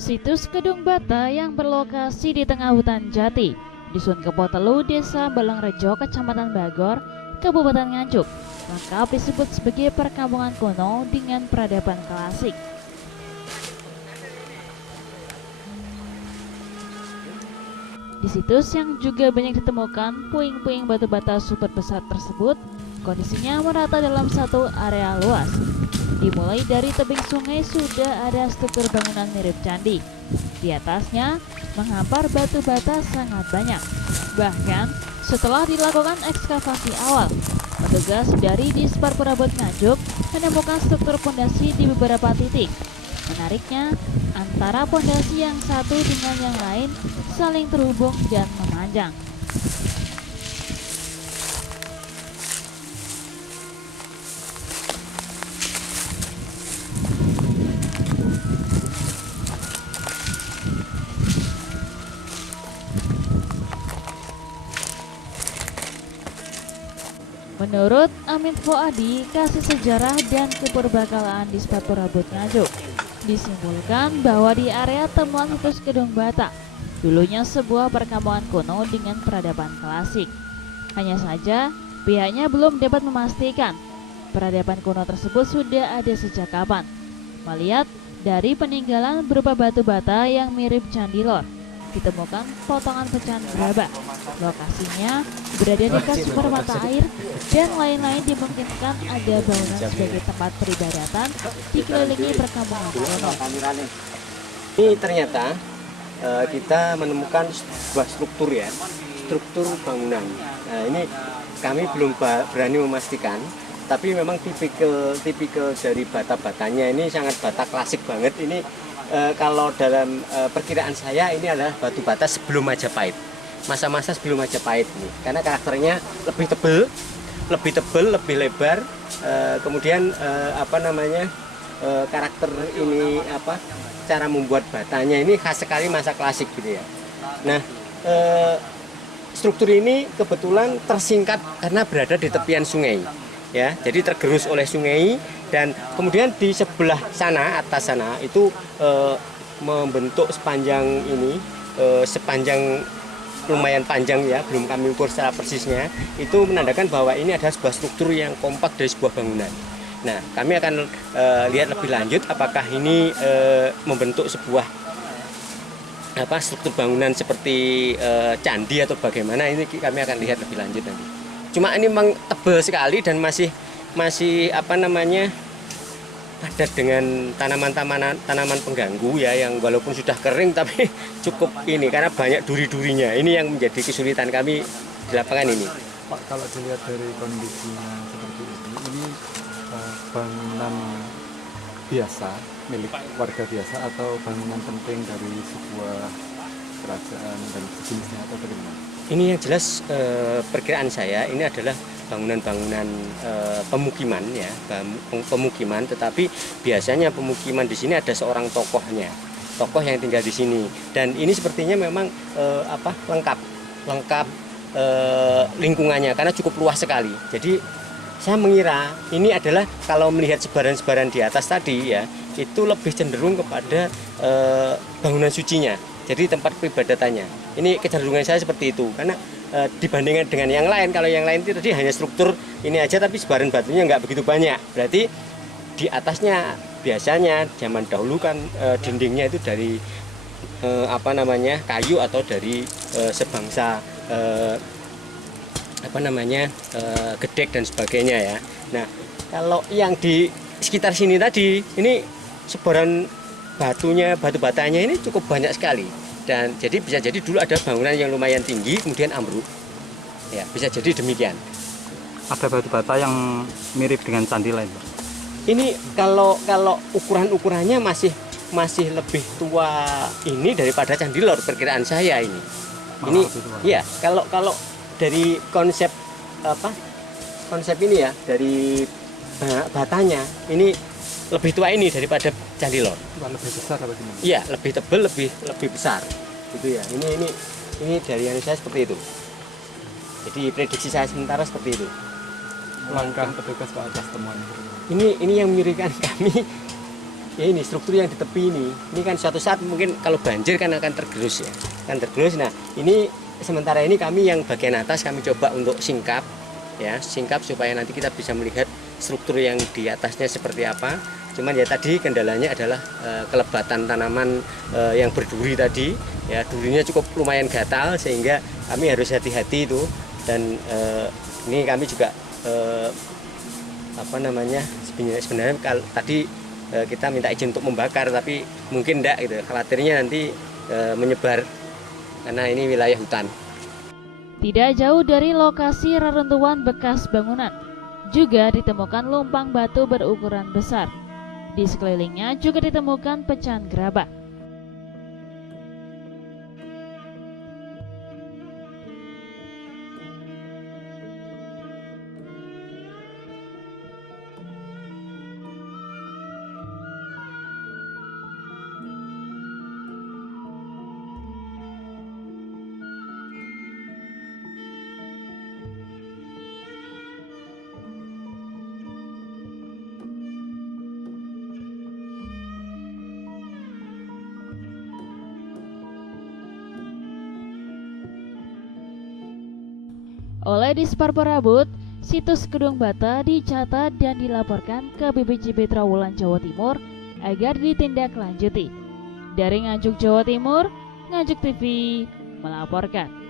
Situs Kedung Bata yang berlokasi di tengah hutan jati, Dusun Kebotelu, Desa Balangrejo, Kecamatan Bagor, Kabupaten Nganjuk, lengkap disebut sebagai perkampungan kuno dengan peradaban klasik. Di situs yang juga banyak ditemukan puing-puing batu bata super besar tersebut, kondisinya merata dalam satu area luas. Dimulai dari tebing sungai sudah ada struktur bangunan mirip candi. Di atasnya menghampar batu bata sangat banyak. Bahkan setelah dilakukan ekskavasi awal, petugas dari Dispar Perabot Nganjuk menemukan struktur pondasi di beberapa titik. Menariknya, antara pondasi yang satu dengan yang lain saling terhubung dan memanjang. Menurut Amin Fuadi, Kasih Sejarah dan Keperbakalaan Dispar Perabot Nganjuk, disimpulkan bahwa di area temuan situs Kedung Bata dulunya sebuah perkampungan kuno dengan peradaban klasik. Hanya saja, pihaknya belum dapat memastikan peradaban kuno tersebut sudah ada sejak kapan. Melihat dari peninggalan berupa batu bata yang mirip candi lor, ditemukan potongan pecahan gerabah. Lokasinya berada di dekat sumber mata air dan lain-lain dimungkinkan ada bangunan sebagai tempat peribadatan dikelilingi perkampungan kuno. Ini ternyata kita menemukan sebuah struktur ya, struktur bangunan. Nah, ini kami belum berani memastikan, tapi memang tipikal dari bata-batanya ini sangat bata klasik banget. Ini kalau dalam perkiraan saya ini adalah batu bata sebelum Majapahit, masa-masa sebelum Majapahit ini, karena karakternya lebih tebal, lebih lebar, kemudian karakter ini cara membuat batanya ini khas sekali masa klasik gitu ya. Nah, struktur ini kebetulan tersingkat karena berada di tepian sungai. Ya, jadi tergerus oleh sungai dan kemudian di sebelah sana atas sana itu membentuk sepanjang ini sepanjang lumayan panjang ya, belum kami ukur secara persisnya, itu menandakan bahwa ini adalah sebuah struktur yang kompak dari sebuah bangunan. Nah, kami akan lihat lebih lanjut apakah ini membentuk sebuah struktur bangunan seperti candi atau bagaimana, ini kami akan lihat lebih lanjut nanti. Cuma ini memang tebal sekali dan masih padat dengan tanaman pengganggu ya, yang walaupun sudah kering tapi cukup ini karena banyak duri-durinya. Ini yang menjadi kesulitan kami di lapangan ini. Pak, kalau dilihat dari kondisinya seperti ini bangunan biasa milik warga biasa atau bangunan penting dari sebuah kerajaan dan sejenisnya atau bagaimana? Ini yang jelas perkiraan saya ini adalah bangunan-bangunan pemukiman ya, pemukiman. Tetapi biasanya pemukiman di sini ada seorang tokohnya, tokoh yang tinggal di sini. Dan ini sepertinya memang lengkap lingkungannya karena cukup luas sekali. Jadi saya mengira ini adalah kalau melihat sebaran-sebaran di atas tadi ya, itu lebih cenderung kepada bangunan sucinya. Jadi tempat peribadatannya. Ini kecenderungan saya seperti itu karena dibandingkan dengan yang lain, kalau yang lain itu tadi hanya struktur ini aja tapi sebaran batunya nggak begitu banyak. Berarti di atasnya biasanya zaman dahulu kan dindingnya itu dari kayu atau dari sebangsa gedek dan sebagainya ya. Nah, kalau yang di sekitar sini tadi ini sebaran batu batanya ini cukup banyak sekali, dan jadi bisa jadi dulu ada bangunan yang lumayan tinggi kemudian ambruk ya, bisa jadi demikian. Ada batu bata yang mirip dengan candi lain, Pak? Ini kalau ukurannya masih lebih tua ini daripada candi lor, perkiraan saya ini. Ini ya, kalau dari konsep ini ya, dari batanya ini lebih tua ini daripada candi lor. Lebih besar apa gimana? Iya, lebih tebal, lebih besar. Gitu ya. Ini dari yang saya seperti itu. Jadi prediksi saya sementara seperti itu. Langkah petugas ke atas temuan ini yang menyurikan kami ini struktur yang di tepi ini kan suatu saat mungkin kalau banjir kan akan tergerus ya, kan tergerus. Nah ini sementara ini kami yang bagian atas kami coba untuk singkap ya, singkap supaya nanti kita bisa melihat struktur yang di atasnya seperti apa. Cuman ya tadi kendalanya adalah kelebatan tanaman yang berduri tadi ya, durinya cukup lumayan gatal sehingga kami harus hati-hati itu. Dan ini kami juga sebenarnya kalau tadi kita minta izin untuk membakar, tapi mungkin enggak gitu, khawatirnya nanti menyebar karena ini wilayah hutan. Tidak jauh dari lokasi reruntuhan bekas bangunan juga ditemukan lumpang batu berukuran besar. Di sekelilingnya juga ditemukan pecahan gerabah. Oleh Dispar Parabut, situs Kedung Bata dicatat dan dilaporkan ke BPJB Trowulan Jawa Timur agar ditindaklanjuti. Dari Nganjuk Jawa Timur, Nganjuk TV melaporkan.